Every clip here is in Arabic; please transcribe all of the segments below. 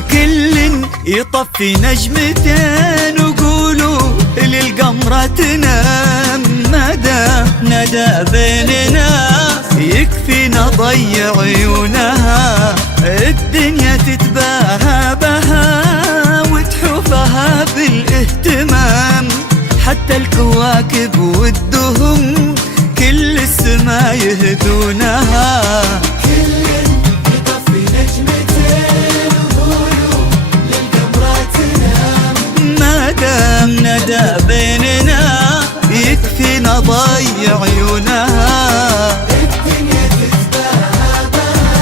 كل يطفي نجمتين وقولوا للقمرة تنام. ندى بيننا يكفي نضيع عيونها، الدنيا تتباهى بها وتحوفها بالاهتمام. حتى الكواكب والدهم كل السما يهدونها. ندى بيننا يكفي نضيع عيونها، الدنيا تتباهى بها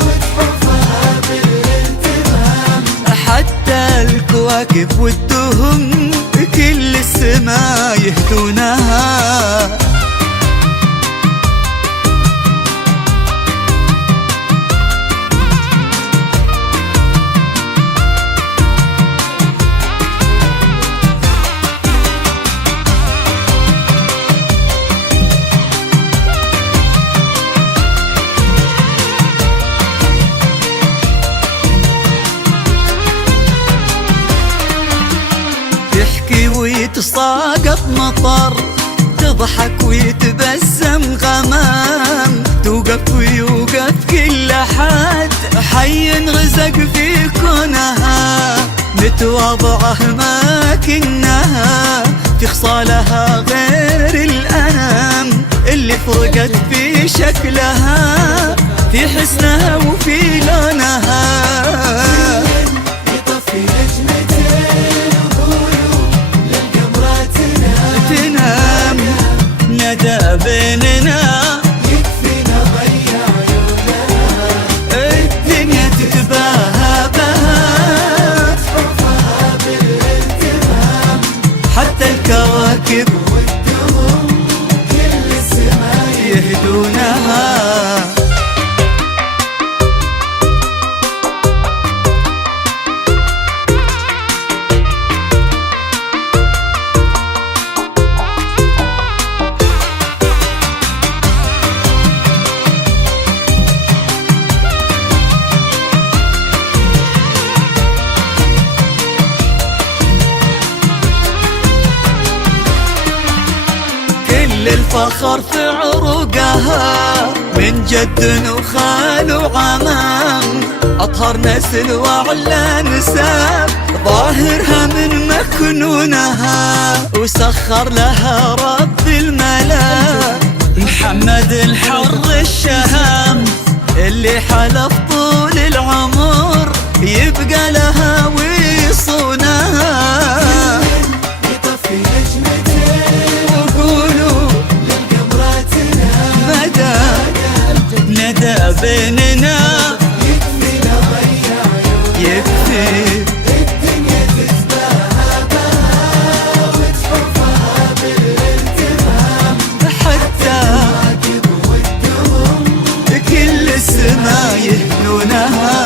وتحفها بالاهتمام. حتى الكواكب والدهم كل السما يهدونها. تحكي ويتساقط مطر، تضحك ويتبسم غمام، توقف ويوقف كل حد حي رزق في كونها. متواضعة ما كنها في خصالها غير الأنام، اللي فرقت في شكلها في حسنها وفي لونها. ندى بيننا يكفي نضيع عيونها، الدنيا تتباهى بها تحفها بالاهتمام. حتى الكواكب والدهم كل السما يهدونها. الفخر في عروقها من جد وخال وعمام، أطهر نسل وأعلى نساب ظاهرها من مكنونها. وسخر لها رب الملا محمد الحر الشهام، اللي حلف طول العمر يبقى لها ويصونها. ندى بيننا يكفي نضيع عيونها، يكفي الدنيا تتباهى بها وتحفها بالاهتمام. حتى الكواكب والدهم كل السما يهدونها.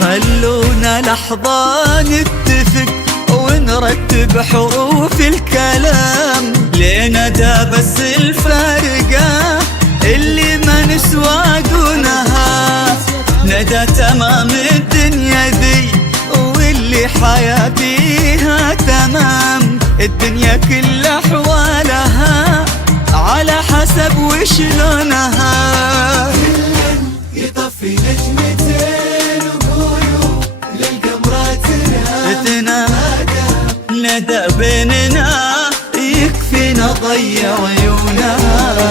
خلونا لحظة نتفق ونرتب حروف الكلام، لندى بس الفارقة اللي ما نسوى دونها. ندى تمام الدنيا ذي واللي حياتيها تمام، الدنيا كل أحوالها على حسب وشلونها. يطفي نجمتين وقولوا للقمرة تنام. ندى بيننا يكفي نضيع عيونها.